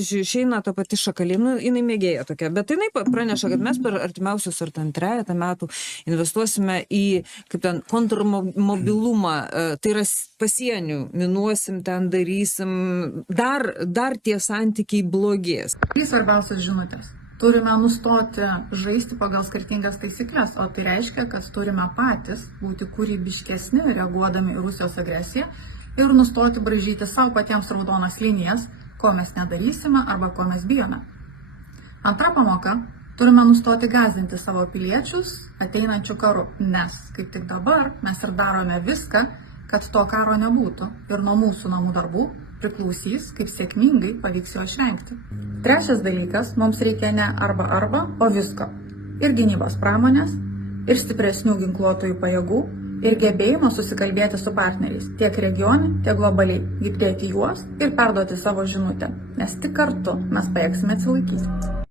Išeina ta pati Šakalinų, jinai mėgėja tokia, bet jinai praneša, kad mes per artimiausius ar ten 3 metų investuosime į, kaip ten, kontrmobilumą, tai yra pasienių, minuosim, ten darysim, dar tie santykiai blogės. Tai svarbiausias žinutės. Turime nustoti žaisti pagal skirtingas taisyklės, o tai reiškia, kad turime patys būti kūrybiškesni, reaguodami į Rusijos agresiją ir nustoti braižyti savo patiems raudonas linijas, ko mes nedarysime arba ko mes bijome. Antra pamoka, turime nustoti gąsdinti savo piliečius ateinančių karu, nes kaip tik dabar mes ir darome viską, kad to karo nebūtų ir nuo mūsų namų darbų priklausys, kaip sėkmingai pavyks jo išvengti. Trečias dalykas, mums reikia ne arba, o visko. Ir gynybos pramonės, ir stipresnių ginkluotojų pajėgų, ir gebėjimo susikalbėti su partneriais, tiek regione, tiek globaliai, girdėti juos ir perduoti savo žinutę, nes tik kartu mes pajėgsime atsilaikyti.